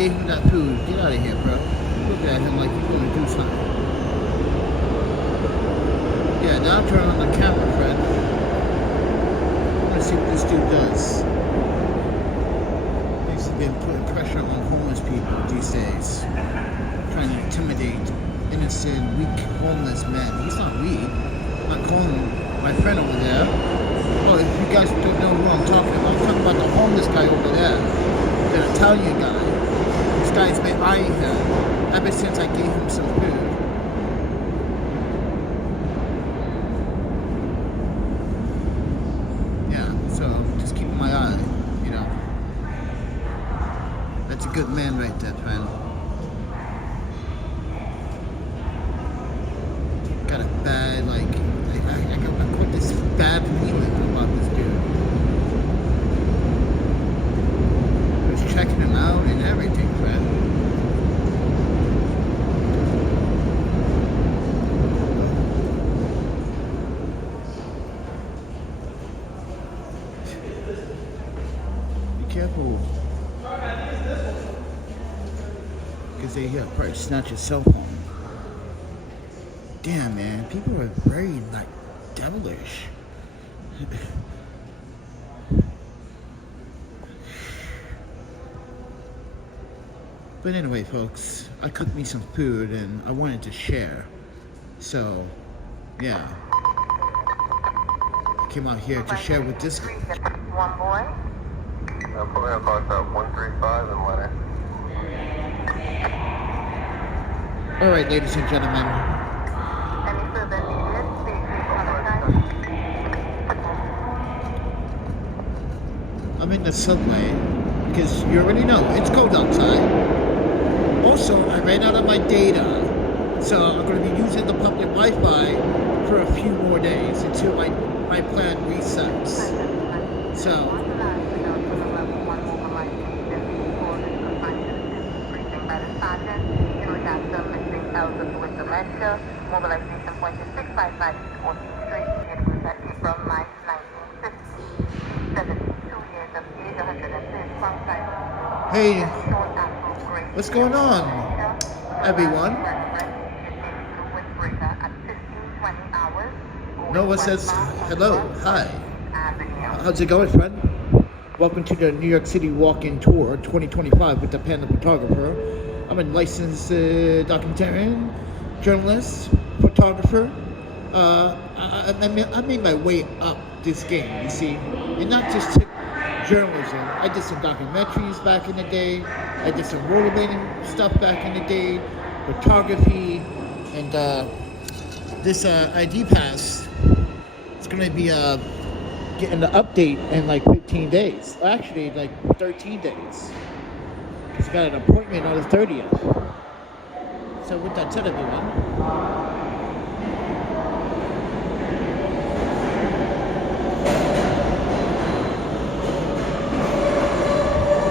gave him that food. Get out of here, bro. Look at him like he's gonna do something. Yeah, now turn on the camera, friend. I wanna see what this dude does. He's been putting pressure on homeless people these days. Trying to intimidate innocent, weak, homeless men. He's not weak. I'm not calling my friend over there. Oh, if you guys don't know who I'm talking about the homeless guy over there. The Italian guy. This guy's been eyeing him ever since I gave him some food. Yeah, so just keeping my eye, you know. That's a good man right there, friend. Got a bad, like, I got this bad feeling about this dude. I was checking him out and everything, friend. Be careful. Because they probably snatch your cell phone. Damn, man, people are very, like, devilish. But anyway, folks, I cooked me some food and I wanted to share. So, yeah. I came out here to share with this. One boy. Put me about 135 and letter. All right, ladies and gentlemen. Any further needed? I'm in the subway because you already know it's cold outside. Also, I ran out of my data, so I'm going to be using the public Wi-Fi for a few more days until my plan resets. So. Mobilization point is 655 14th Street, University from 1950, 72 years of age, 135. Hey, what's going on, everyone? Noah says hello, hi. How's it going, friend? Welcome to the New York City Walk-In Tour 2025 with the Panda Photographer. I'm a licensed documentarian, journalist, photographer. I made my way up this game, you see, and not just to journalism. I did some documentaries back in the day. I did some rollerblading stuff back in the day, photography, and this ID pass is going to be getting the update in like 15 days. Actually, like 13 days. Because I got an appointment on the 30th. So with that said, everyone,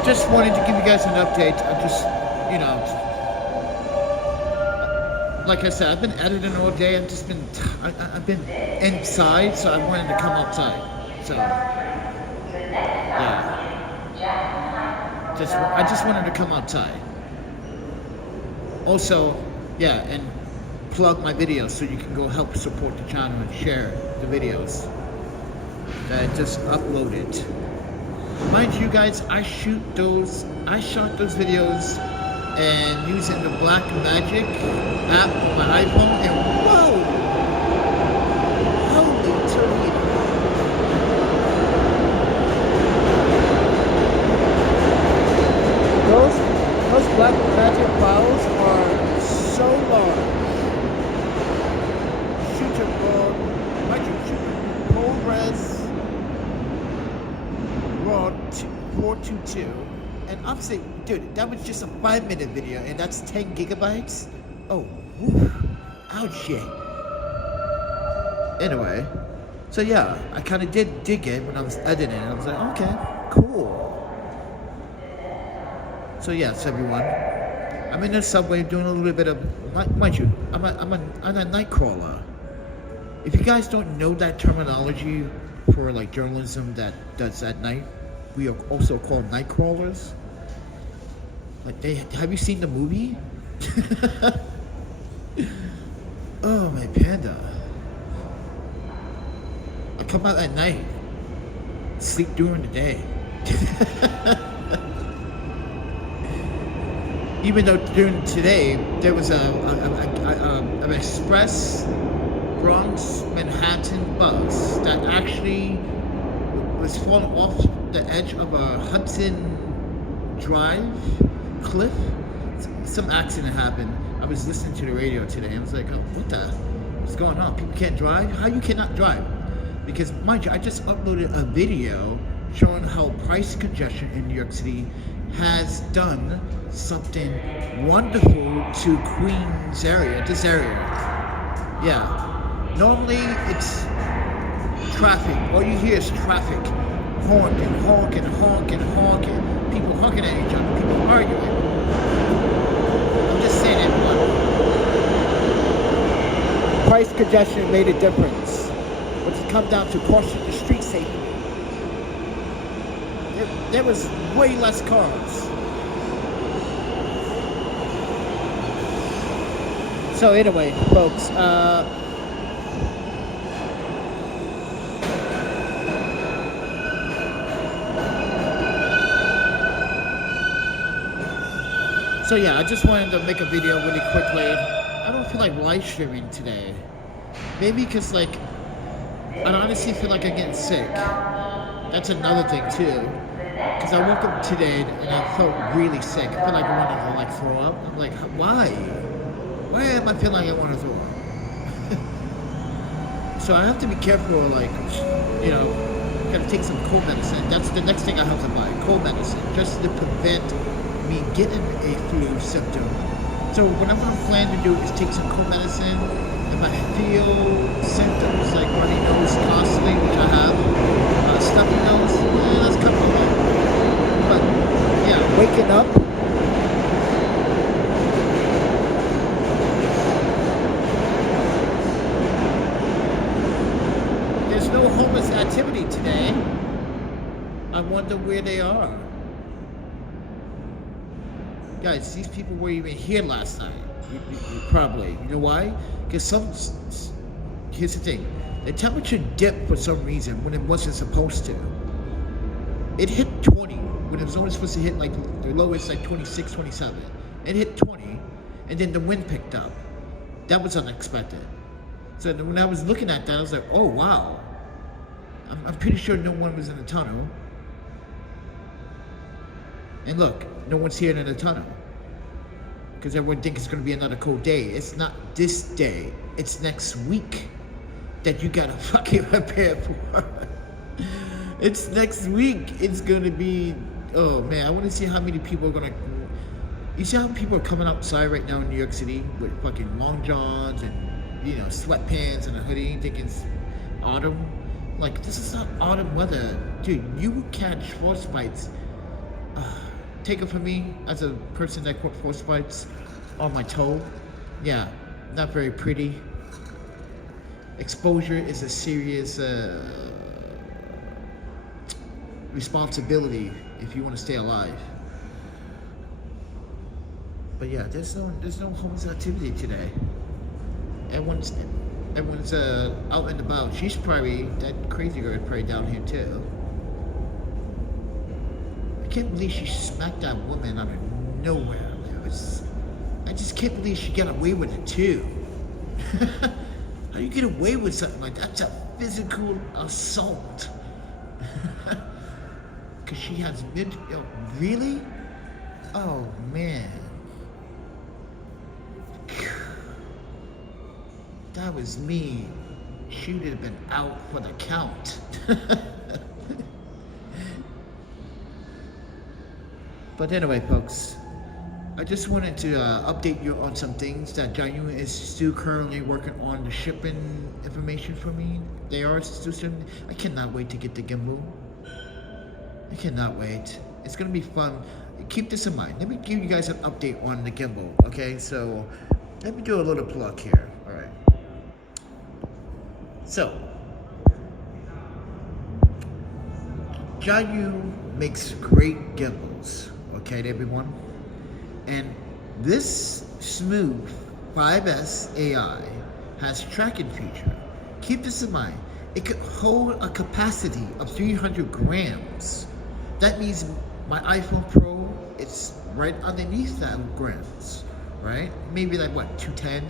just wanted to give you guys an update. I just, you know, like I said, I've been editing all day. I've been inside, so I wanted to come outside. So, yeah. I just wanted to come outside. Also, yeah, and plug my videos so you can go help support the channel and share the videos that I just uploaded. Mind you guys, I shot those videos and using the Black Magic app on my iPhone, and whoa! Holy Toledo! Those Black Magic files are so large. Shoot ProRes RAW 422, and I'm saying, dude, that was just a 5-minute video, and that's 10 gigabytes. Oh, whew. Ouch, yeah. Anyway, so yeah, I kind of did dig it when I was editing. I was like, okay, cool. So yes, everyone, I'm in the subway doing a little bit of, mind you, I'm a night crawler. If you guys don't know that terminology for like journalism that does at night, we are also called night crawlers. Like have you seen the movie? Oh, my panda. I come out at night, sleep during the day. Even though during today there was an express Bronx Manhattan bus that actually was falling off the edge of a Hudson Drive cliff. Some accident happened. I was listening to the radio today and I was like, oh, what's going on? People can't drive? How you cannot drive? Because mind you, I just uploaded a video showing how price congestion in New York City has done something wonderful to Queens area, this area. Yeah. Normally it's traffic. All you hear is traffic. Honking, honking, honking, honking. People honking at each other. People arguing. I'm just saying, everyone. Price congestion made a difference. But it come down to crossing the street safely. There was way less cars. So anyway, folks, so yeah, I just wanted to make a video really quickly. I don't feel like live streaming today. Maybe because like, I honestly feel like I'm getting sick. That's another thing too. Because I woke up today and I felt really sick. I felt like I wanted to like throw up. I'm like, why? Why am I feeling like I want to throw up? So I have to be careful, like, you know, gotta take some cold medicine. That's the next thing I have to buy, cold medicine, just to prevent me getting a flu symptom. So what I'm gonna plan to do is take some cold medicine. If I feel symptoms like runny nose constantly, which I have, stuffy nose, that's kind of okay. But yeah, waking up. There's no homeless activity today. I wonder where they are. Guys, these people were even here last night. Probably. You know why? Because here's the thing. The temperature dipped for some reason when it wasn't supposed to. It hit 20 when it was only supposed to hit like the lowest like 26, 27. It hit 20 and then the wind picked up. That was unexpected. So when I was looking at that, I was like, oh wow. I'm pretty sure no one was in the tunnel. And look, no one's here in the tunnel. Because everyone thinks it's going to be another cold day. It's not this day. It's next week that you gotta fucking prepare for. It's next week. It's going to be... Oh, man. I want to see how many people are going to... You see how people are coming outside right now in New York City with fucking long johns and, you know, sweatpants and a hoodie thinking it's autumn? Like, this is not autumn weather. Dude, you will catch frostbites. Take it from me, as a person that caught frostbites on my toe. Yeah, not very pretty. Exposure is a serious responsibility if you want to stay alive. But yeah, there's no homeless activity today. Everyone's out and about. She's probably, that crazy girl is probably down here too. I can't believe she smacked that woman out of nowhere. I just can't believe she got away with it too. How do you get away with something like that? That's a physical assault. Because she has been, really? Oh man. That was mean. She would have been out for the count. But anyway, folks, I just wanted to update you on some things that Jainu is still currently working on the shipping information for me. They are still shipping. I cannot wait to get the gimbal. I cannot wait. It's gonna be fun. Keep this in mind. Let me give you guys an update on the gimbal. Okay, so let me do a little plug here. All right. So, Jainu makes great gimbals. Okay, everyone. And this Smooth 5S AI has tracking feature. Keep this in mind. It could hold a capacity of 300 grams. That means my iPhone Pro, it's right underneath that grams, right? Maybe like what, 210,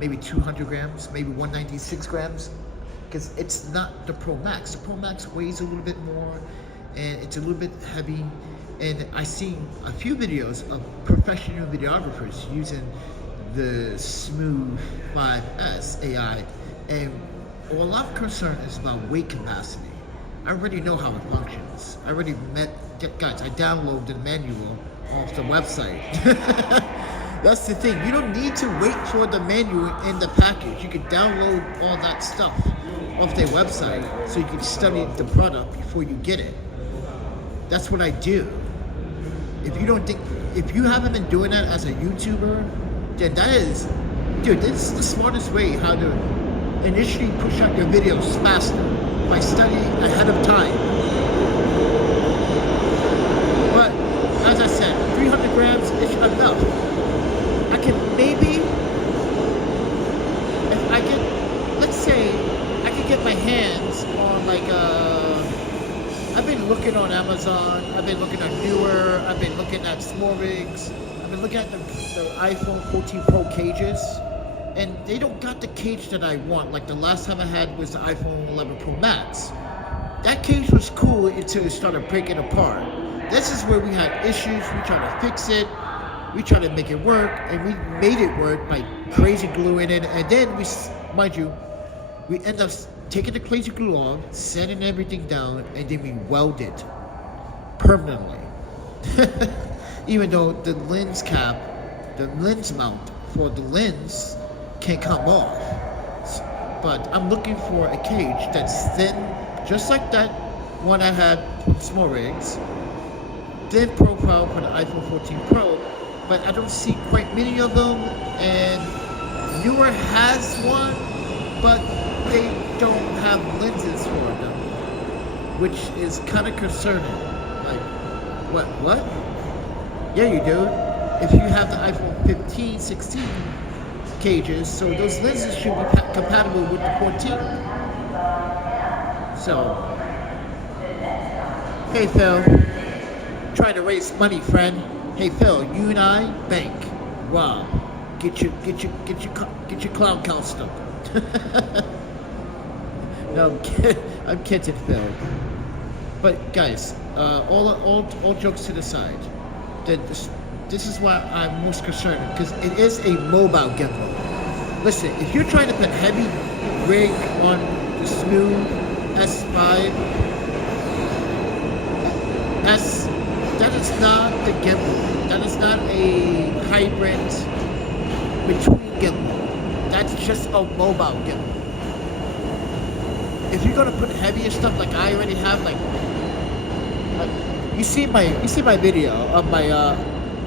maybe 200 grams, maybe 196 grams, because it's not the Pro Max. The Pro Max weighs a little bit more, and it's a little bit heavy. And I've seen a few videos of professional videographers using the Smooth 5S AI, and all I'm concerned is about weight capacity. I already know how it functions. I already guys, I downloaded the manual off the website. That's the thing. You don't need to wait for the manual in the package. You can download all that stuff off their website so you can study the product before you get it. That's what I do. If you haven't been doing that as a YouTuber, then that is, dude, this is the smartest way how to initially push out your videos faster by studying ahead of time. But as I said, 300 grams is enough. I can maybe, if I can, let's say I can get my hands on like I've been looking on Amazon, I've been looking at Newer, I've been looking at Small Rigs, I've been looking at the iPhone 14 Pro cages, and they don't got the cage that I want. Like the last time I had was the iPhone 11 Pro Max. That cage was cool until it started breaking apart. This is where we had issues, we tried to fix it, we tried to make it work, and we made it work by crazy gluing it, and then we, mind you, we end up taking the crazy glue off, sanding everything down, and then we weld it permanently. Even though the lens cap, the lens mount for the lens can come off. But I'm looking for a cage that's thin, just like that one I had from Small Rigs. Thin profile for the iPhone 14 Pro, but I don't see quite many of them, and Newer has one, but they don't have lenses for them, which is kind of concerning. Like, what? Yeah, you do. If you have the iPhone 15, 16 cages, so those lenses should be compatible with the 14. So, hey Phil, trying to raise money, friend. Hey Phil, you and I bank. Wow, get your clown counselor. No, I'm kidding, Phil. But guys, all jokes to the side. This is why I'm most concerned, because it is a mobile gimbal. Listen, if you're trying to put heavy rig on the Smooth S5, that is not the gimbal. That is not a hybrid between gimbal. That's just a mobile gimbal. If you're gonna put heavier stuff like I already have, like you see my video of my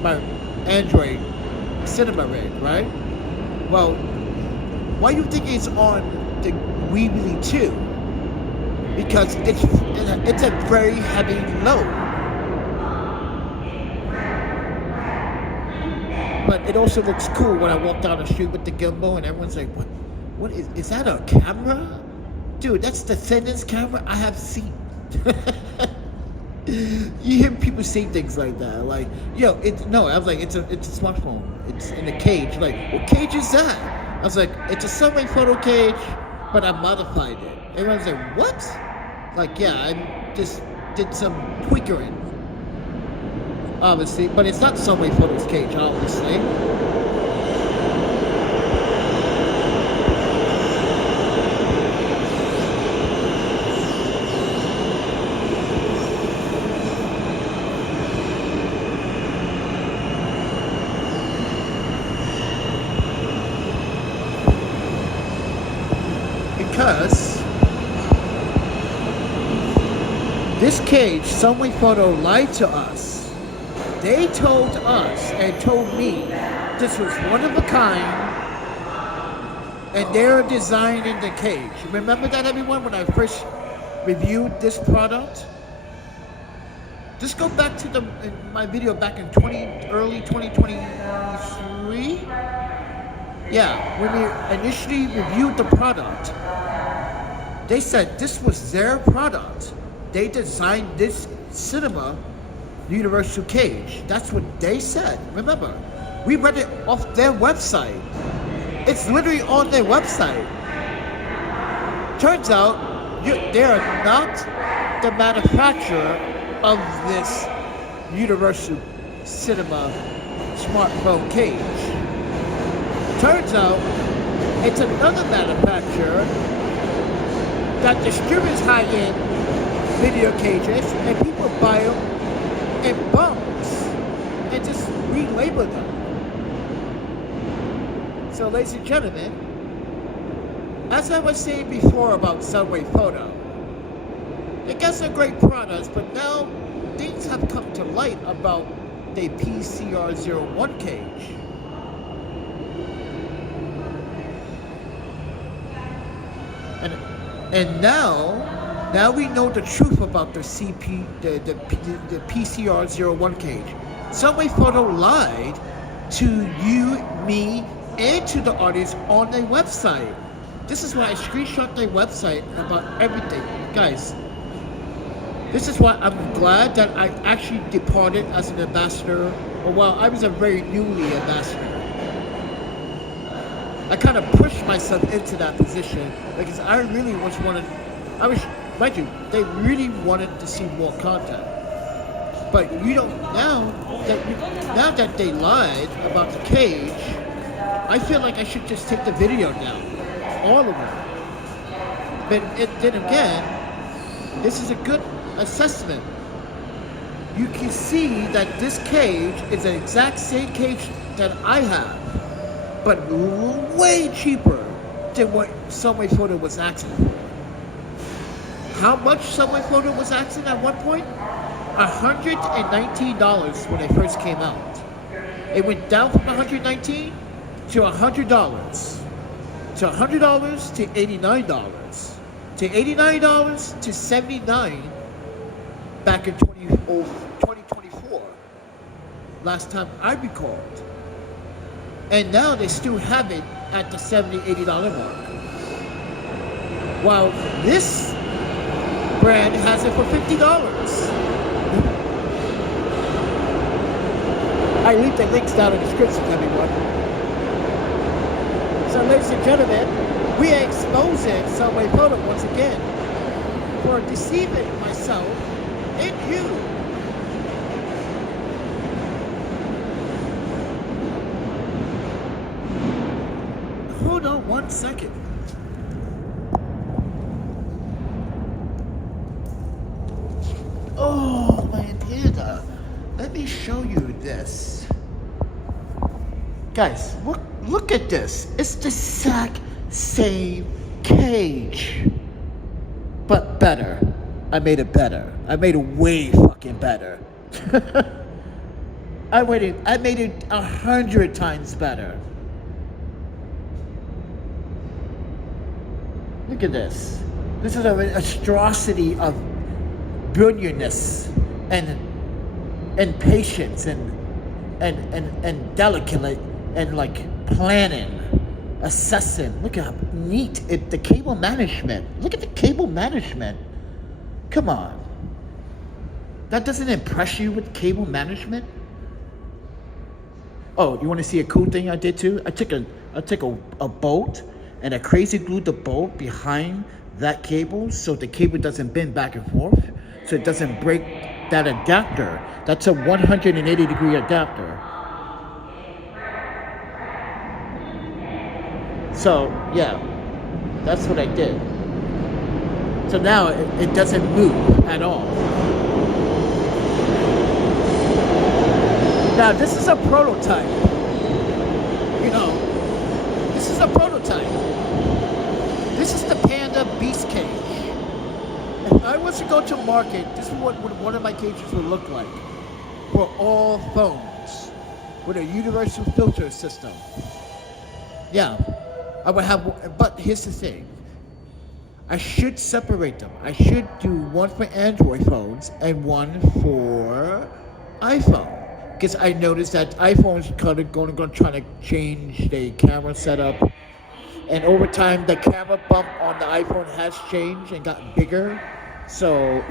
my Android cinema rig, right? Well, why you think it's on the Weebly 2? Because it's a very heavy load. But it also looks cool when I walk down the street with the gimbal and everyone's like, what is that a camera? Dude, that's the thinnest camera I have seen. You hear people say things like that, like, yo, I was like, it's a smartphone. It's in a cage. Like, what cage is that? I was like, it's a Sunway photo cage, but I modified it. Everyone's like, what? Like, yeah, I just did some tweakering, obviously, but it's not Sunway photos cage, obviously. Because this cage, Sunway Photo lied to us. They told us and told me this was one of a kind, and they're designing the cage. Remember that, everyone, when I first reviewed this product? Just go back to my video back in early 2023. Yeah, when we initially reviewed the product, they said this was their product. They designed this cinema universal cage. That's what they said. Remember, we read it off their website. It's literally on their website. Turns out they are not the manufacturer of this universal cinema smartphone cage. Turns out it's another manufacturer that distributes high-end video cages, and people buy them in bulks and just relabel them. So, ladies and gentlemen, as I was saying before about Subway Photo, they got some great products, but now things have come to light about the PCR01 cage. And now we know the truth about the PCR01 cage. Subway Photo lied to you, me, and to the audience on their website. This is why I screenshot their website about everything. Guys, this is why I'm glad that I actually departed as an ambassador. Well, I was a very newly ambassador. I kind of pushed myself into that position because I really mind you, they really wanted to see more content. But now that they lied about the cage, I feel like I should just take the video down, all of it. But then again, this is a good assessment. You can see that this cage is the exact same cage that I have, but way cheaper than what Subway Photo was asking for. How much Subway Photo was asking at one point? $119 when it first came out. It went down from $119 to $100. To $100 to $89. To $89 to $79 back in 2024. Last time I recalled. And now they still have it at the $70, $80 mark. While this brand has it for $50. I leave the links down in the description, everyone. So, ladies and gentlemen, we are exposing Subway Photo once again for deceiving myself and you. Hold on 1 second. Oh, my antenna. Let me show you this. Guys, look at this. It's the exact same cage. But better. I made it better. I made it way fucking better. I made it 100 times better. Look at this. This is an atrocity of brilliantness and patience and delicate and like planning, assessing. Look at how neat the cable management. Look at the cable management. Come on. That doesn't impress you with cable management? Oh, you want to see a cool thing I did too? I took a bolt and I crazy glued the bolt behind that cable so the cable doesn't bend back and forth, so it doesn't break that adapter. That's a 180-degree adapter. So, yeah, that's what I did. So now it doesn't move at all. Now, this is a prototype. You know, this is a prototype. This is the Panda Beast cage. If I was to go to market, this is what one of my cages would look like for all phones with a universal filter system. Yeah, I would have, but here's the thing. I should separate them. I should do one for Android phones and one for iPhone. Because I noticed that iPhone's kind of going to try to change the camera setup. And over time, the camera bump on the iPhone has changed and gotten bigger. So,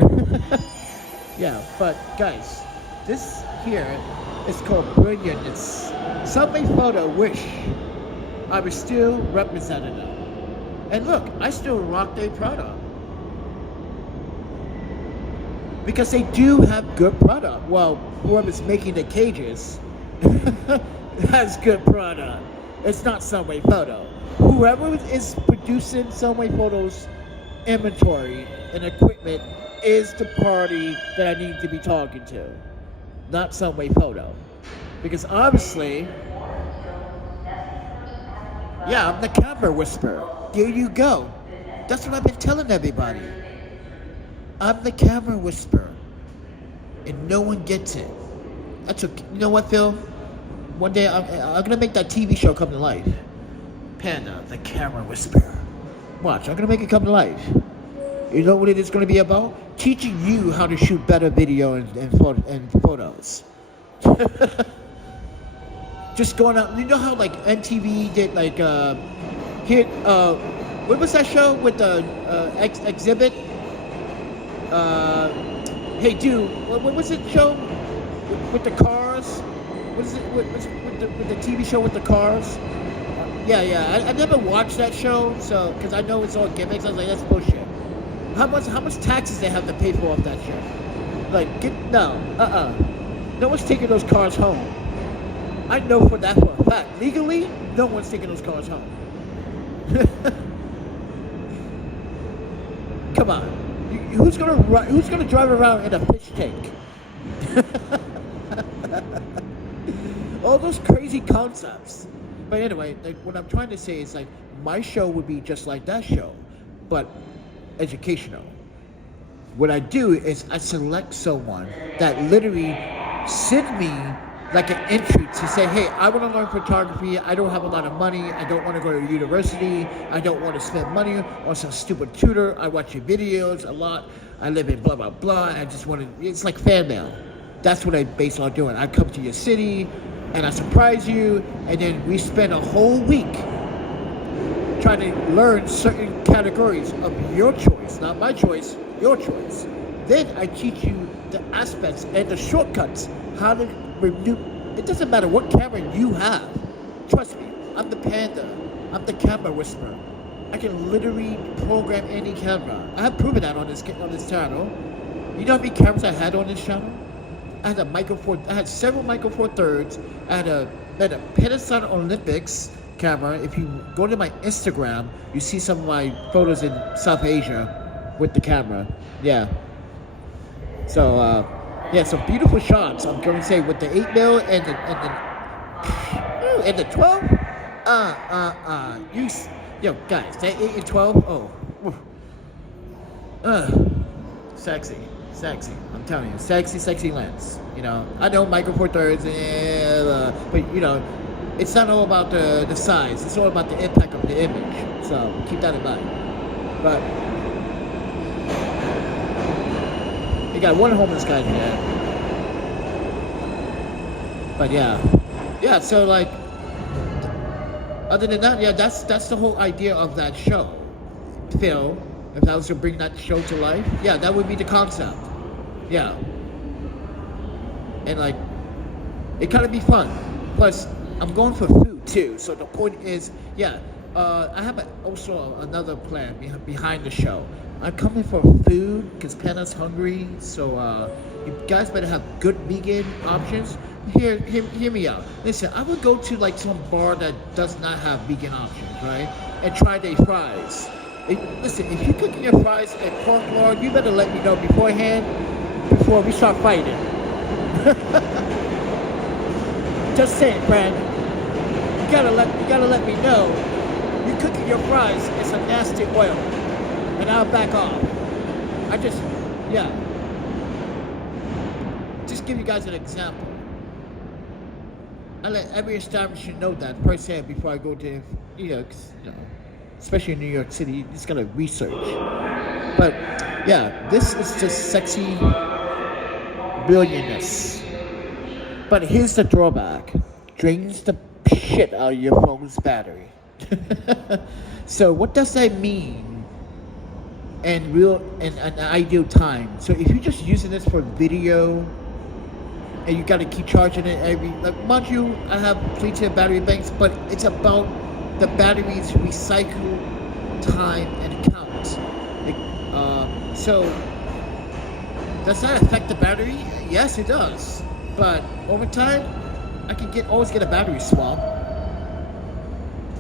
yeah. But guys, this here is called Brilliant. It's Subway Photo wish I was still representative. And look, I still rock their product. Because they do have good product. Well, whoever's making the cages has good product. It's not Subway Photo. Whoever is producing Subway Photo's inventory and equipment is the party that I need to be talking to. Not Subway Photo. Because obviously, yeah, I'm the camera whisperer. There you go. That's what I've been telling everybody. I'm the camera whisperer. And no one gets it. That's okay. You know what, Phil? One day I'm going to make that TV show come to life. Panda, the camera whisperer. Watch, I'm going to make it come to life. You know what it is going to be about? Teaching you how to shoot better video and photos. Just going out. You know how like MTV did like what was that show with the exhibit? Hey dude, what was it show with the cars? What is it with the TV show with the cars? Yeah. I never watched that show, so because I know it's all gimmicks. I was like, that's bullshit. How much taxes they have to pay for off that show? Like, no one's taking those cars home. I know for that for a fact. Legally, no one's taking those cars home. Come on, who's gonna drive around in a fish tank? All those crazy concepts. But anyway, like, what I'm trying to say is like my show would be just like that show, but educational. What I do is I select someone that literally send me like an entry to say, hey, I want to learn photography. I don't have a lot of money. I don't want to go to university. I don't want to spend money on some stupid tutor. I watch your videos a lot. I live in blah, blah, blah. I just want to, it's like fan mail. That's what I base on doing. I come to your city and I surprise you, and then we spend a whole week trying to learn certain categories of your choice, not my choice, your choice. Then I teach you the aspects and the shortcuts, how to renew. It doesn't matter what camera you have. Trust me, I'm the Panda. I'm the camera whisperer. I can literally program any camera. I have proven that on this channel. You know how many cameras I had on this channel? I had several Micro Four Thirds. I had a Panasonic Olympics camera. If you go to my Instagram, you see some of my photos in South Asia with the camera. Yeah. So some beautiful shots. I'm going to say with the 8mm and the 12. Yo guys, that 8 and 12. Sexy. I'm telling you, sexy lens. You know, I know Micro Four Thirds, but you know, it's not all about the size. It's all about the impact of the image. So keep that in mind. But you got one homeless guy here. But yeah. So like, other than that, yeah, that's the whole idea of that show. Phil, if I was to bring that show to life, yeah, that would be the concept. Yeah. And like, it kind of be fun. Plus, I'm going for food too. So the point is, yeah, I have also another plan behind the show. I'm coming for food because Panda's hungry. So you guys better have good vegan options. Hear me out. Listen, I would go to like some bar that does not have vegan options, right? And try their fries. Listen, if you're cooking your fries at pork lard, you better let me know beforehand before we start fighting. Just saying, friend. You gotta let me know. You're cooking your fries, it's a nasty oil. And I'll back off. Just give you guys an example. I let every establishment know that firsthand before I go to, especially in New York City. You just gotta research. But yeah, this is just sexy billionaires. But here's the drawback: drains the shit out of your phone's battery. So what does that mean? And an ideal time. So if you're just using this for video, and you got to keep charging it every, like, mind you, I have plenty of battery banks, but it's about the battery's recycle time and count. So does that affect the battery? Yes, it does. But over time, I can always get a battery swap.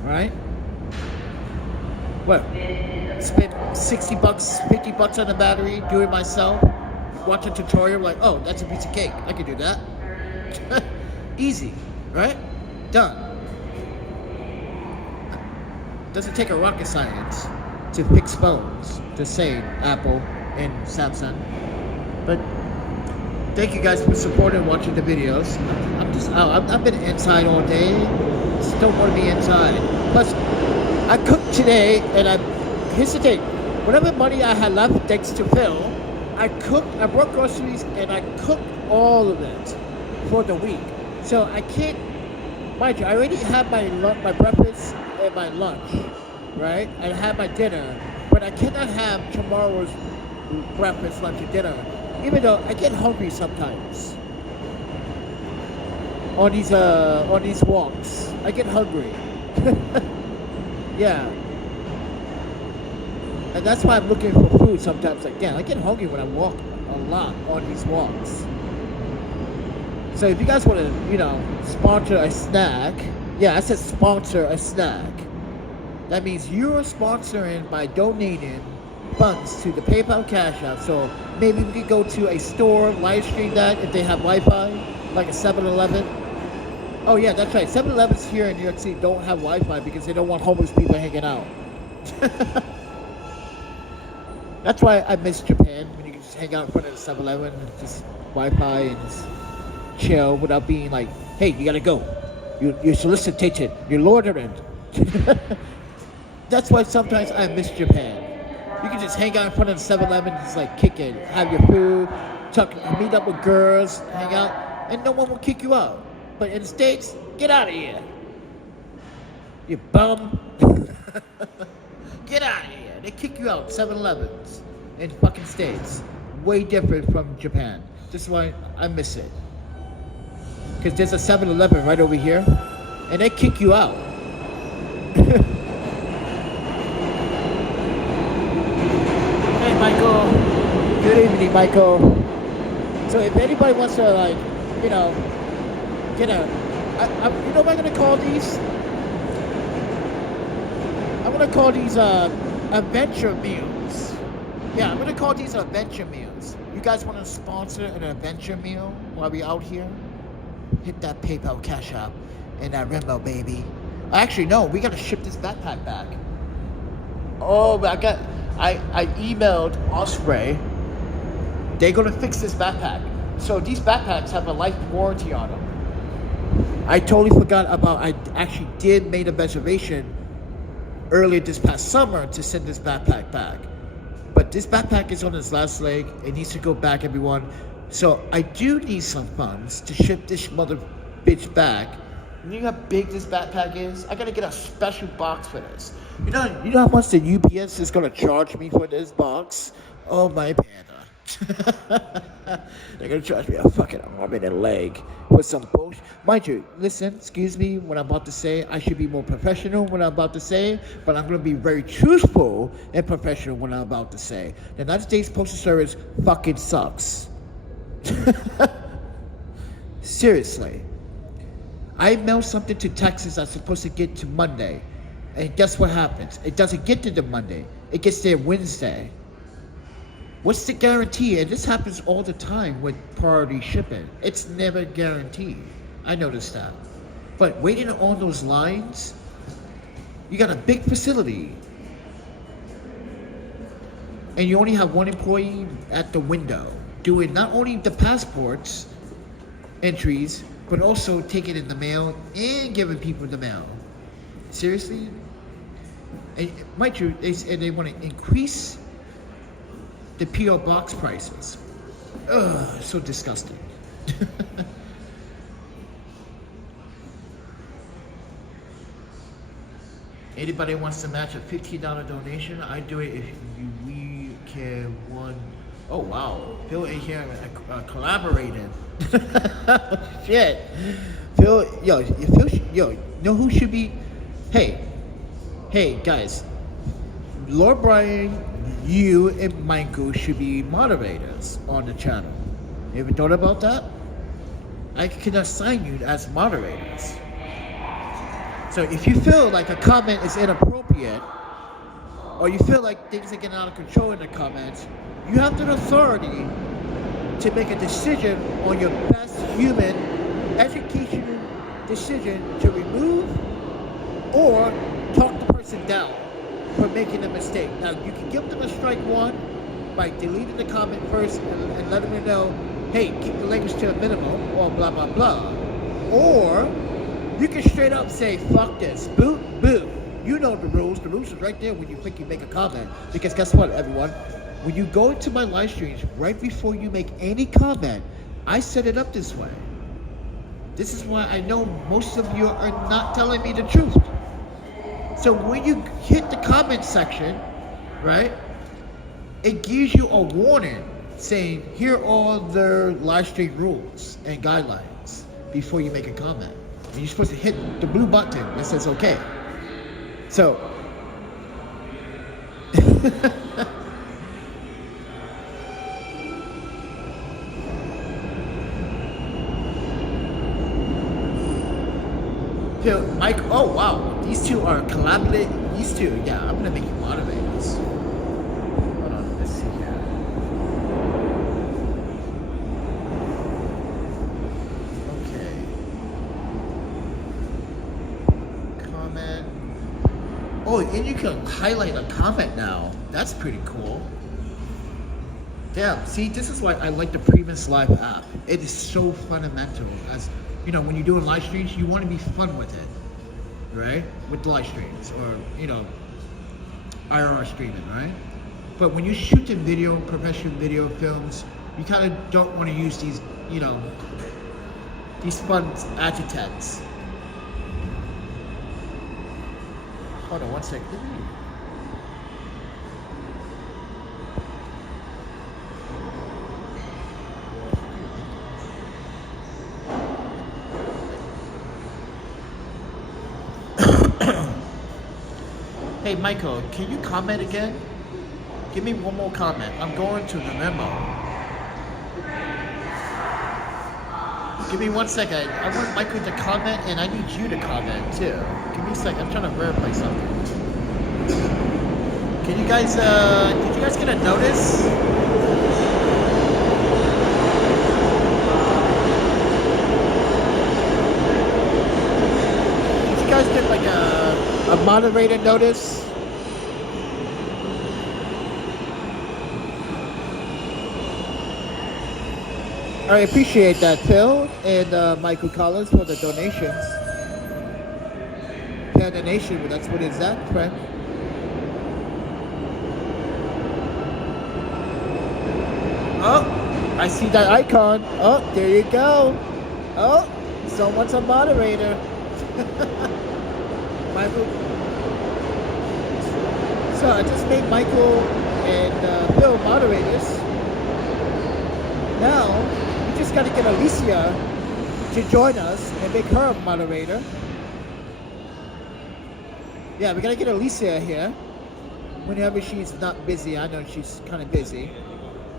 Right? What? Spend $60, $50 on the battery, do it myself, watch a tutorial, like, oh, that's a piece of cake. I can do that. Easy, right? Done. Doesn't take a rocket science to fix phones, to say Apple and Samsung. But thank you guys for supporting and watching the videos. I'm just out. I've been inside all day. Just don't want to be inside. Plus, I cooked today, and here's the thing. Whatever money I had left, thanks to Phil, I bought groceries, and I cooked all of it for the week. So I can't, mind you, I already had my breakfast and my lunch, right? I had my dinner, but I cannot have tomorrow's breakfast, lunch, and dinner, even though I get hungry sometimes. On these walks, I get hungry. Yeah. And that's why I'm looking for food sometimes. Like, damn, I get hungry when I walk a lot on these walks. So if you guys want to, sponsor a snack, yeah, I said sponsor a snack. That means you're sponsoring by donating funds to the PayPal Cash App. So maybe we could go to a store, live stream that if they have Wi-Fi, like a 7-Eleven. Oh yeah, that's right. 7-Elevens here in New York City don't have Wi-Fi because they don't want homeless people hanging out. That's why I miss Japan, when you can just hang out in front of the 7-Eleven and just Wi-Fi and just chill without being like, hey, you gotta go. You're solicited. You're loitering. That's why sometimes I miss Japan. You can just hang out in front of the 7-Eleven and just like kick it, have your food, meet up with girls, hang out, and no one will kick you out. But in the States, get out of here. You bum. Get out of here. They kick you out, 7-Elevens in fucking States. Way different from Japan. This is why I miss it. Because there's a 7-Eleven right over here, and they kick you out. Hey, Michael. Good evening, Michael. So if anybody wants to, like, get a... what am I going to call these? I'm going to call these adventure meals. Yeah, I'm going to call these adventure meals. You guys want to sponsor an adventure meal while we out here? Hit that PayPal Cash App and that Venmo, baby. Actually, no, we got to ship this backpack back. Oh, I emailed Osprey. They're going to fix this backpack. So these backpacks have a life warranty on them. I totally forgot about, I actually did make a reservation earlier this past summer to send this backpack back. But this backpack is on its last leg. It needs to go back, everyone. So I do need some funds to ship this mother bitch back. You know how big this backpack is? I gotta get a special box for this. You know how much the UPS is gonna charge me for this box? Oh my panda. They're gonna charge me a fucking arm and a leg for some bullshit. Mind you, listen, excuse me what I'm about to say. I should be more professional what I'm about to say, but I'm gonna be very truthful and professional what I'm about to say. The United States Postal Service fucking sucks. Seriously. I mailed something to Texas I'm supposed to get to Monday. And guess what happens? It doesn't get to the Monday. It gets there Wednesday. What's the guarantee? And this happens all the time with priority shipping. It's never guaranteed. I noticed that. But waiting on those lines, you got a big facility. And you only have one employee at the window doing not only the passports entries, but also taking in the mail and giving people the mail. Seriously? And mind you, they want to increase the P.O. box prices. Ugh, so disgusting. Anybody wants to match a $15 donation? I do it if we can one. Oh wow, Phil in here collaborating. Shit, Phil, yo, know who should be? Hey, guys, Lord Brian, you and Michael should be moderators on the channel. You ever thought about that? I can assign you as moderators. So if you feel like a comment is inappropriate, or you feel like things are getting out of control in the comments, you have the authority to make a decision on your best human educational decision to remove or talk the person down for making a mistake. Now, you can give them a strike one by deleting the comment first and letting them know, hey, keep the language to a minimum, or blah, blah, blah. Or you can straight up say, fuck this, boo, boo. You know the rules. The rules is right there when you click, you make a comment. Because guess what, everyone? When you go into my live streams, right before you make any comment, I set it up this way. This is why I know most of you are not telling me the truth. So when you hit the comment section, right, it gives you a warning saying, here are all the live stream rules and guidelines before you make a comment. And you're supposed to hit the blue button that says okay. So, Mike, oh wow, these two are collaborating. These two, yeah, I'm gonna make you moderators. Hold on, let's see here. Okay. Comment. Oh, and you can highlight a comment now. That's pretty cool. Damn, see, this is why I like the Previous Live app. It is so fundamental. As you know, when you're doing live streams, you want to be fun with it, right? With live streams or, you know, IRR streaming, right? But when you shoot the video, professional video films, you kind of don't want to use these, you know, these fun adjectives. Hold on one second. Hey Michael, can you comment again? Give me one more comment. I'm going to the memo. Give me 1 second. I want Michael to comment and I need you to comment too. Give me a second. I'm trying to verify something. Can you guys, did you guys get a notice? Did you guys get like a moderator notice? I appreciate that, Phil and Michael Collins, for the donations. Panda Nation, that's what it's at, friend. Oh, I see that icon. Oh, there you go. Oh, someone's a moderator. Michael. So I just made Michael and Phil moderators. Now, we just got to get Alicia to join us and make her a moderator. Yeah, we got to get Alicia here whenever she's not busy. I know she's kind of busy.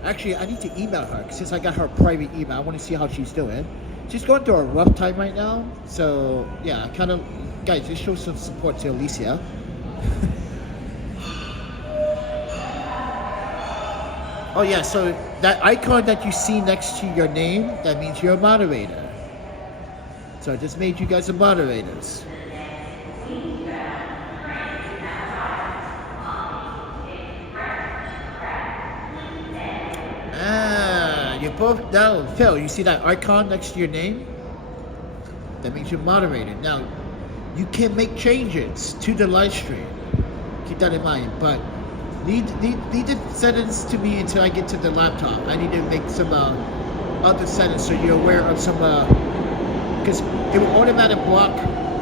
Actually, I need to email her since I got her private email. I want to see how she's doing. She's going through a rough time right now. So, yeah, kind of, guys, just show some support to Alicia. Oh yeah, so that icon that you see next to your name, that means you're a moderator. So I just made you guys a moderators. Ah, you're both now. Phil, you see that icon next to your name? That means you're moderated. Now, you can make changes to the live stream. keep that in mind. But leave the settings to me until I get to the laptop. I need to make some other settings so you're aware of some because it will automatically block.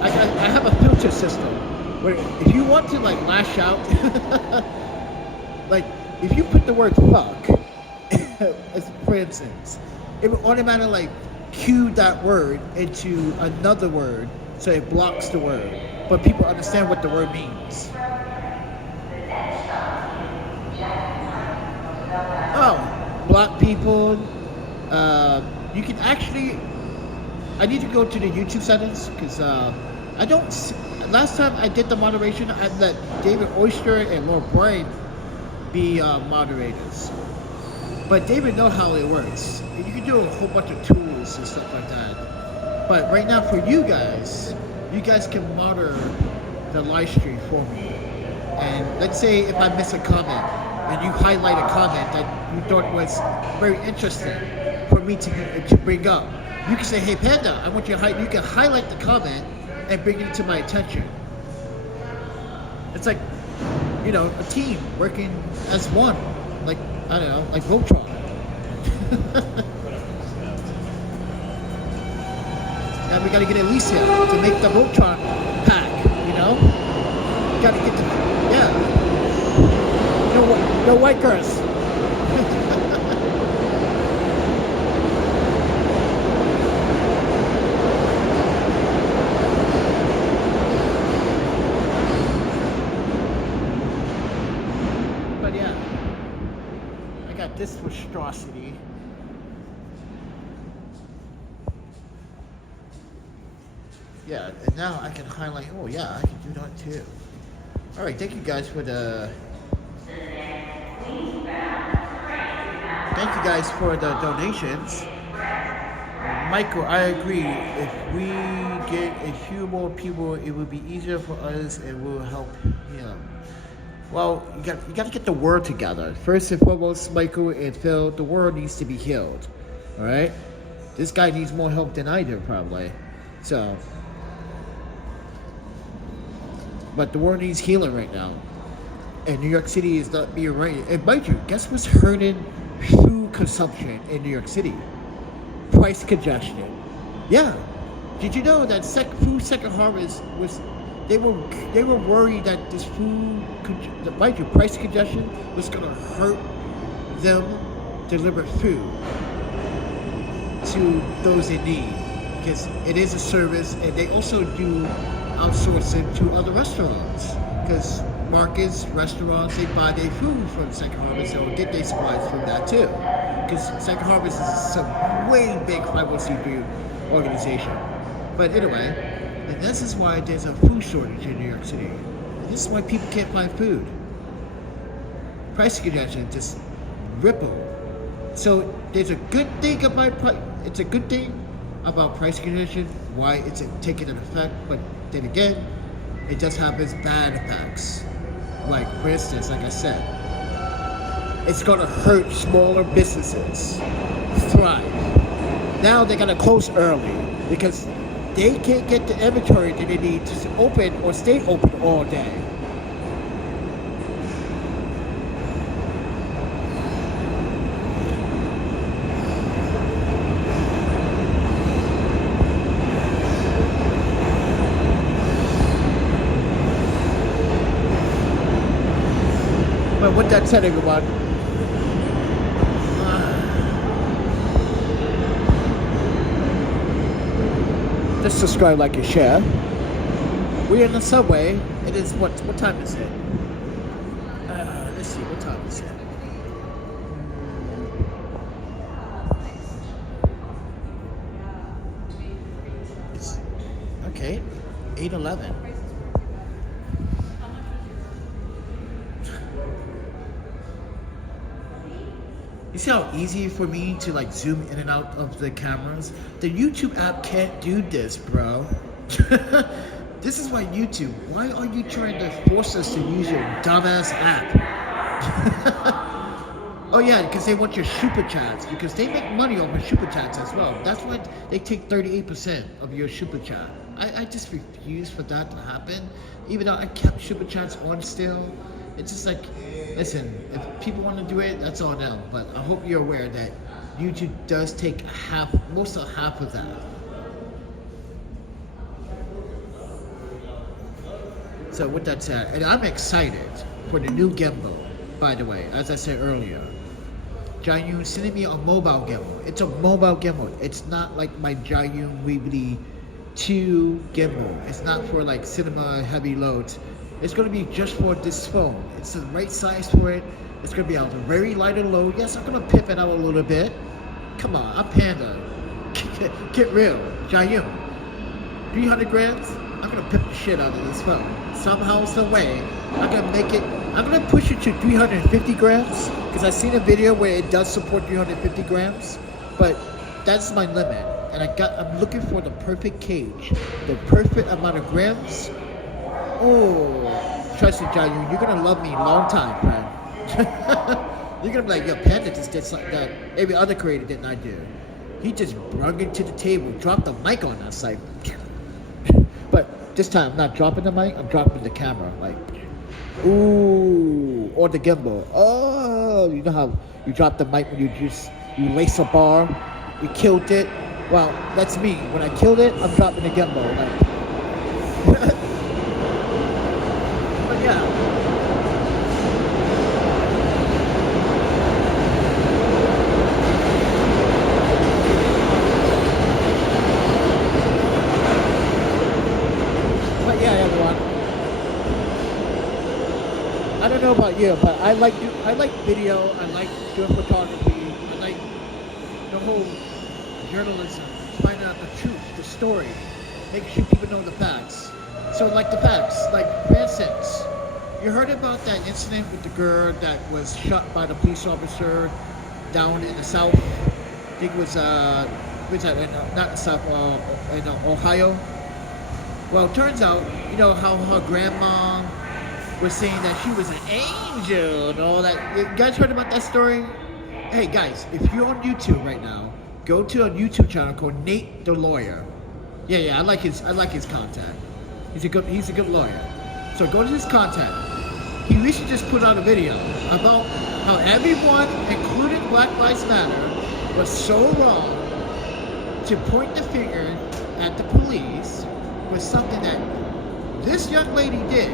I have a filter system where if you want to like lash out, like if you put the word fuck, as for instance, it will automatically like cue that word into another word, so it blocks the word, but people understand what the word means. Oh, block people. You can actually. I need to go to the YouTube settings because I don't. Last time I did the moderation, I let David Oyster and Laura Bryan be moderators. But David knows how it works. You can do a whole bunch of tools and stuff like that. But right now, for you guys can monitor the live stream for me. And let's say if I miss a comment and you highlight a comment that you thought was very interesting for me to bring up, you can say, "Hey Panda, I want you to you can highlight the comment and bring it to my attention." It's like, a team working as one. Like, I don't know, like Voltron. Now we gotta get Alicia to make the Voltron pack, We gotta get no white girls. But yeah, I got this monstrosity. Yeah, and now I can highlight. Oh yeah, I can do that too. All right, thank you guys for the. Thank you guys for the donations. Michael, I agree. If we get a few more people, it will be easier for us and will help him. Well, you got to get the word together. First and foremost, Michael and Phil, the world needs to be healed. All right, this guy needs more help than I do, probably. So. But the world needs healing right now. And New York City is not being right. And mind you, guess what's hurting food consumption in New York City? Price congestion. Yeah. Did you know that food second harvest was they were worried that this mind you, price congestion was gonna hurt them deliver food to those in need. Because it is a service, and they also do outsourcing to other restaurants, because markets, restaurants, they buy their food from Second Harvest or get their supplies from that too, because Second Harvest is some way big 501c3 organization. But anyway, and this is why there's a food shortage in New York City. And this is why people can't find food. Price congestion just ripple. So there's a good thing about it's a good thing about price congestion, why it's taking an effect, but then again, it just happens bad effects. Like, for instance, like I said, it's gonna hurt smaller businesses thrive. Now they're gonna close early because they can't get the inventory that they need to open or stay open all day. But with that said, everyone, just subscribe, like, and share. We're in the subway. It is what time is it? Let's see, what time is it? It's okay, 8:11. You see how easy for me to like zoom in and out of the cameras? The YouTube app can't do this, bro. This is why YouTube, why are you trying to force us to use your dumbass app? Oh yeah, because they want your super chats, because they make money off of super chats as well. That's why they take 38% of your super chat. I just refuse for that to happen. Even though I kept Super Chats on still. It's just like, listen, if people want to do it, that's on them. But I hope you're aware that YouTube does take most of half of that. So with that said, and I'm excited for the new gimbal, by the way, as I said earlier. Jayun sending me a mobile gimbal. It's a mobile gimbal. It's not like my Jayun Weebly 2 gimbal. It's not for like cinema heavy loads. It's going to be just for this phone. It's the right size for it. It's going to be a very lighter load. Yes, I'm going to pimp it out a little bit. Come on, I'm Panda. Get real. Jayun. 300 grams? I'm going to pimp the shit out of this phone. Somehow, some way, I'm going to make it, I'm going to push it to 350 grams. Because I've seen a video where it does support 350 grams. But that's my limit. And I'm looking for the perfect cage. The perfect amount of grams. Oh, trust me, Jayun, you're gonna love me a long time, friend. You're gonna be like, yo, Panda just did something that every other creator did not do. He just brung it to the table, dropped the mic on us, like. But this time, I'm not dropping the mic, I'm dropping the camera, like. Ooh, or the gimbal. Oh, you know how you drop the mic when you lace a bar, you killed it. Well, that's me. When I killed it, I'm dropping the gimbal, like. Yeah. But yeah, everyone. I don't know about you, but I like video. I like doing photography. I like the whole journalism, finding out the truth, the story, making sure people know the facts. So like the facts, like for instance, you heard about that incident with the girl that was shot by the police officer down in the South. I think it was, where's that? Not the South, in Ohio. Well, it turns out, you know how her grandma was saying that she was an angel and all that. You guys heard about that story? Hey guys, if you're on YouTube right now, go to a YouTube channel called Nate the Lawyer. Yeah, I like his content. He's a good lawyer. So go to his content. He recently just put out a video about how everyone, including Black Lives Matter, was so wrong to point the finger at the police was something that this young lady did.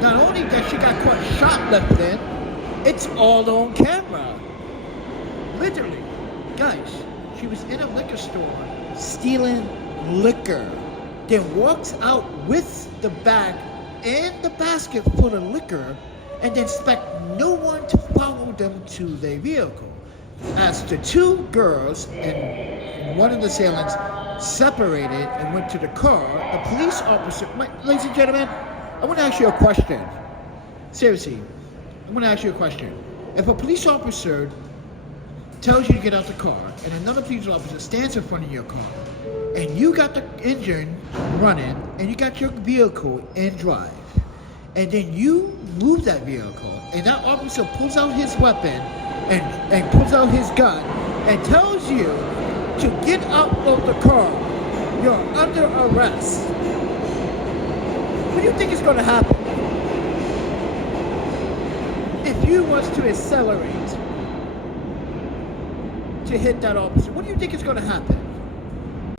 Not only that she got caught shoplifting, it's all on camera. Literally. Guys, she was in a liquor store stealing liquor. Then walks out with the bag and the basket full of liquor and then expect no one to follow them to their vehicle. As the two girls and one of the assailants separated and went to the car, the police officer, ladies and gentlemen, I want to ask you a question. Seriously, I want to ask you a question. If a police officer tells you to get out the car and another police officer stands in front of your car and you got the engine running and you got your vehicle in drive and then you move that vehicle and that officer pulls out his weapon and pulls out his gun and tells you to get out of the car, you're under arrest. What do you think is going to happen? If you was to accelerate to hit that officer, what do you think is going to happen?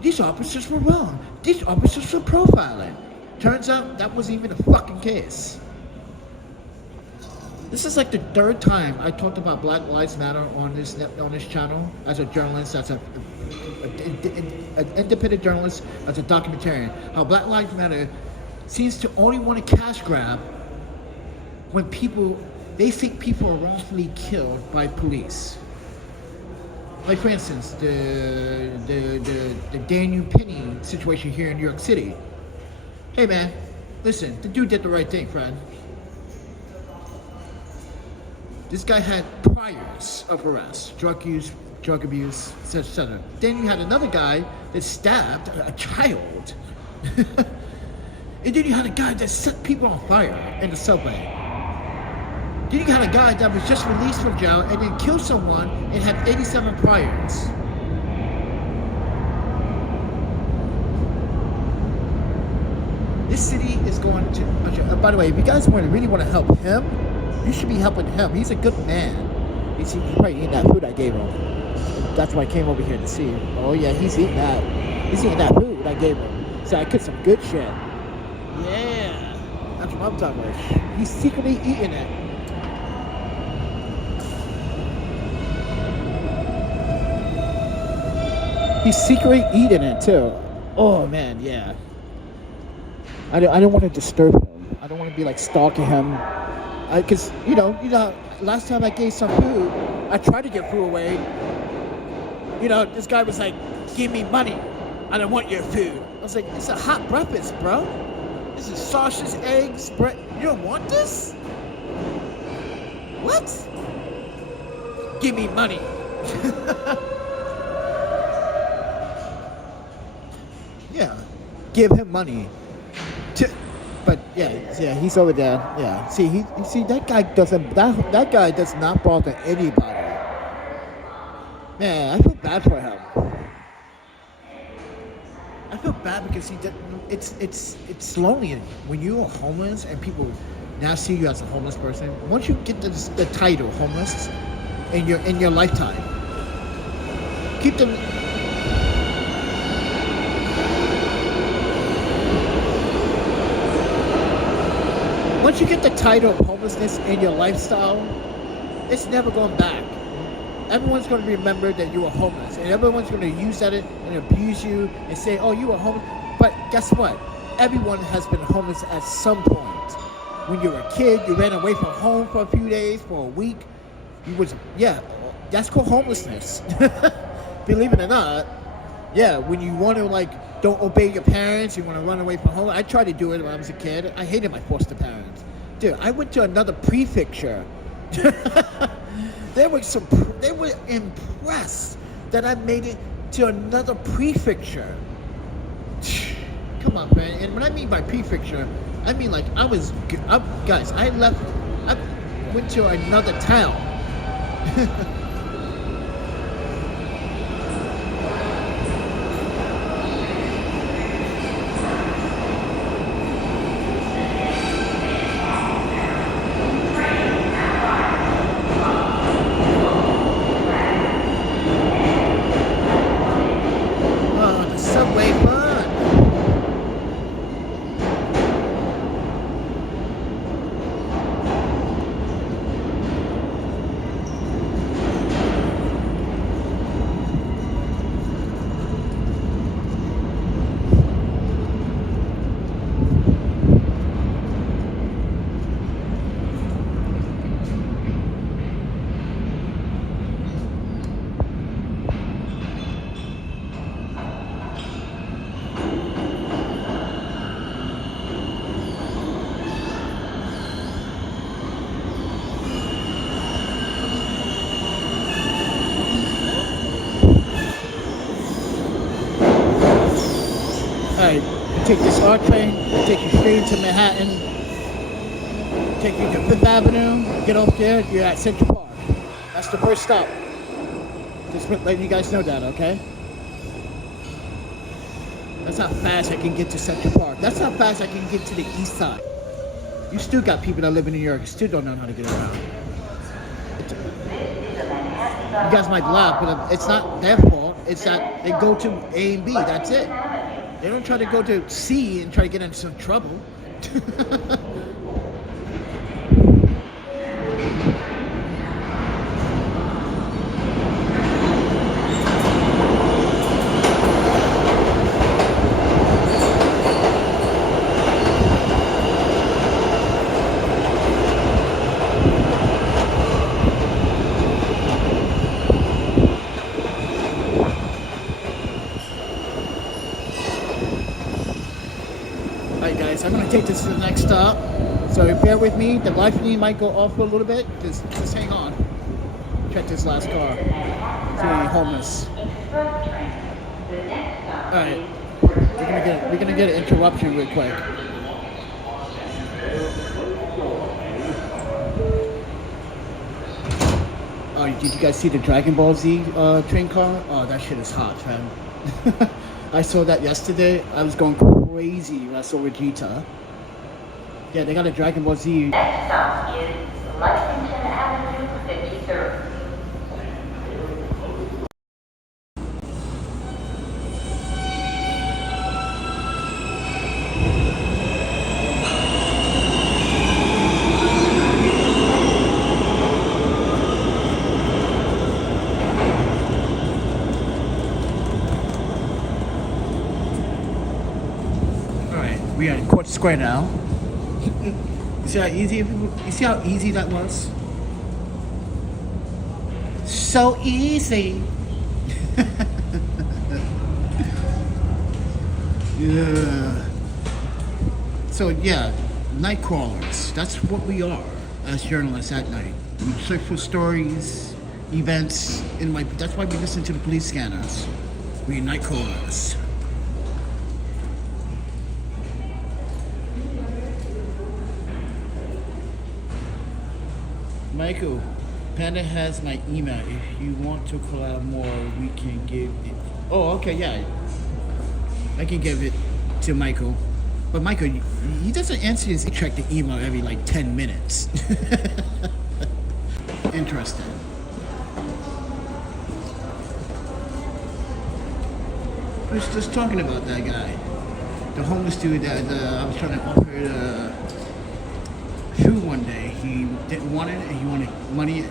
These officers were wrong. These officers were profiling. Turns out that wasn't even a fucking case. This is like the third time I talked about Black Lives Matter on this channel as a journalist, as an independent journalist, as a documentarian. How Black Lives Matter seems to only want to cash grab when they think people are wrongfully killed by police. Like for instance, the Daniel Penny situation here in New York City. Hey man, listen, the dude did the right thing, friend. This guy had priors of arrest, drug use, drug abuse, etc. Then you had another guy that stabbed a child. And then you had a guy that set people on fire in the subway. Then you had a guy that was just released from jail and then killed someone and had 87 priors. obesity is going to. By the way, if you guys really want to help him, you should be helping him. He's a good man. He's probably eating that food I gave him. That's why I came over here to see. Oh yeah, he's eating that. He's eating that food I gave him. So I cooked some good shit. Yeah, that's what I'm talking about. He's secretly eating it. He's secretly eating it too. Oh man, yeah. I don't want to disturb him. I don't want to be like stalking him. Cause you know, last time I gave some food, I tried to give food away. You know, this guy was like, "Give me money. I don't want your food." I was like, "It's a hot breakfast, bro. This is sausage, eggs, bread. You don't want this? What? Give me money." Yeah, give him money. But yeah, he's over there. Yeah, see, that guy doesn't. That guy does not bother anybody. Man, I feel bad for him. I feel bad because it's lonely when you are homeless and people now see you as a homeless person. Once you get the title homeless in your lifetime, keep them. Once you get the title of homelessness in your lifestyle, it's never going back. Everyone's going to remember that you were homeless, and everyone's going to use that and abuse you and say, "Oh, you were homeless." But guess what? Everyone has been homeless at some point. When you were a kid, you ran away from home for a few days, for a week. That's called homelessness. Believe it or not, yeah. When you want to don't obey your parents, you want to run away from home. I tried to do it when I was a kid. I hated my foster parents. Dude, I went to another prefecture. They were impressed that I made it to another prefecture. Come on, man. And what I mean by prefecture, I mean I went to another town. Alright, take this R train, take you straight to Manhattan, take you to Fifth Avenue, get off there, you're at Central Park. That's the first stop. Just letting you guys know that, okay? That's how fast I can get to Central Park. That's how fast I can get to the east side. You still got people that live in New York who still don't know how to get around. You guys might laugh, but it's not their fault. It's that they go to A and B, that's it. They don't try to go to C and try to get into some trouble. Alright guys, I'm going to take this to the next stop. So bear with me, the live feed might go off for a little bit. Just hang on. Check this last car. It's really homeless. Alright. We're gonna get an interruption real quick. Oh, did you guys see the Dragon Ball Z train car? Oh, that shit is hot, man. I saw that yesterday. I was going crazy. crazy wrestle Vegeta. Yeah, they got a Dragon Ball Z. Next stop is Lexington Avenue 53. We are in Court Square now. You see how easy that was? So easy. Yeah. So yeah, night crawlers. That's what we are as journalists at night. We search for stories, events. That's why we listen to the police scanners. We're night crawlers. Michael, Panda has my email. If you want to collab more, we can give it. Oh, okay, yeah. I can give it to Michael. But Michael, he doesn't answer his check the email every like 10 minutes. Interesting. I was just talking about that guy. The homeless dude that I was trying to offer food one day. He didn't want it, and he wanted money.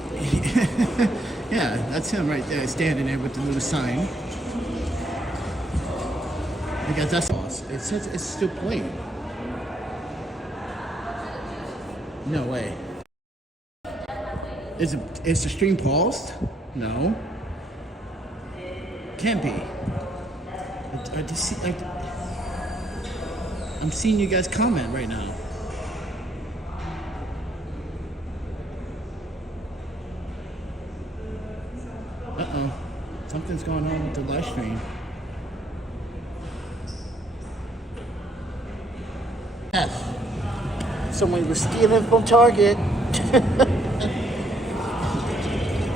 Yeah, that's him right there, standing there with the little sign. Because that's awesome. It says it's still playing. No way. Is the stream paused? No. Can't be. I'm seeing you guys comment right now. Uh-oh. Something's going on with the live stream. Someone was stealing from Target.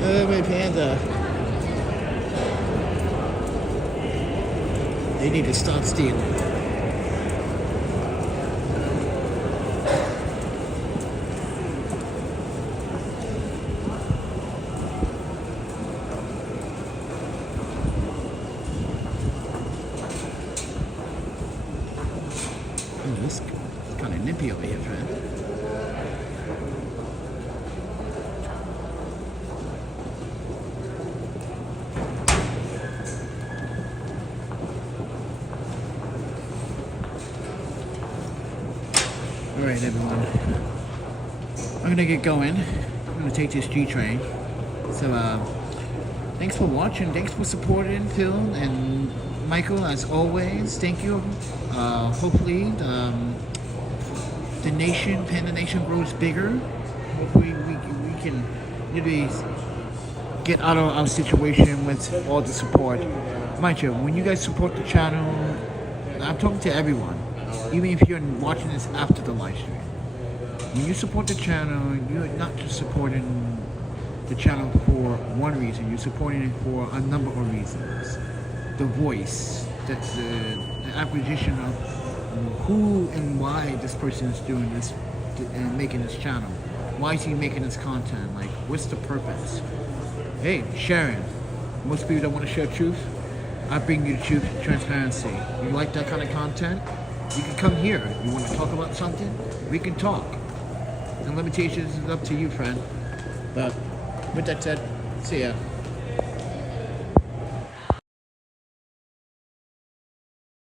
Oh, my Panda. They need to stop stealing. It's kind of nippy over here, friend. All right, everyone. I'm gonna get going. I'm gonna take this G train. So, thanks for watching. Thanks for supporting Phil and Michael, as always. Thank you. Hopefully, the nation, Panda Nation, grows bigger. Hopefully, we can maybe get out of our situation with all the support. Mind you, when you guys support the channel, I'm talking to everyone, even if you're watching this after the live stream. When you support the channel, you're not just supporting the channel for one reason. You're supporting it for a number of reasons. The voice, the acquisition of who and why this person is doing this and making this channel. Why is he making this content? Like, what's the purpose? Hey, sharing. Most people don't want to share truth. I bring you the truth, transparency. You like that kind of content? You can come here. You want to talk about something? We can talk. The limitations is up to you, friend. But with that said, see ya.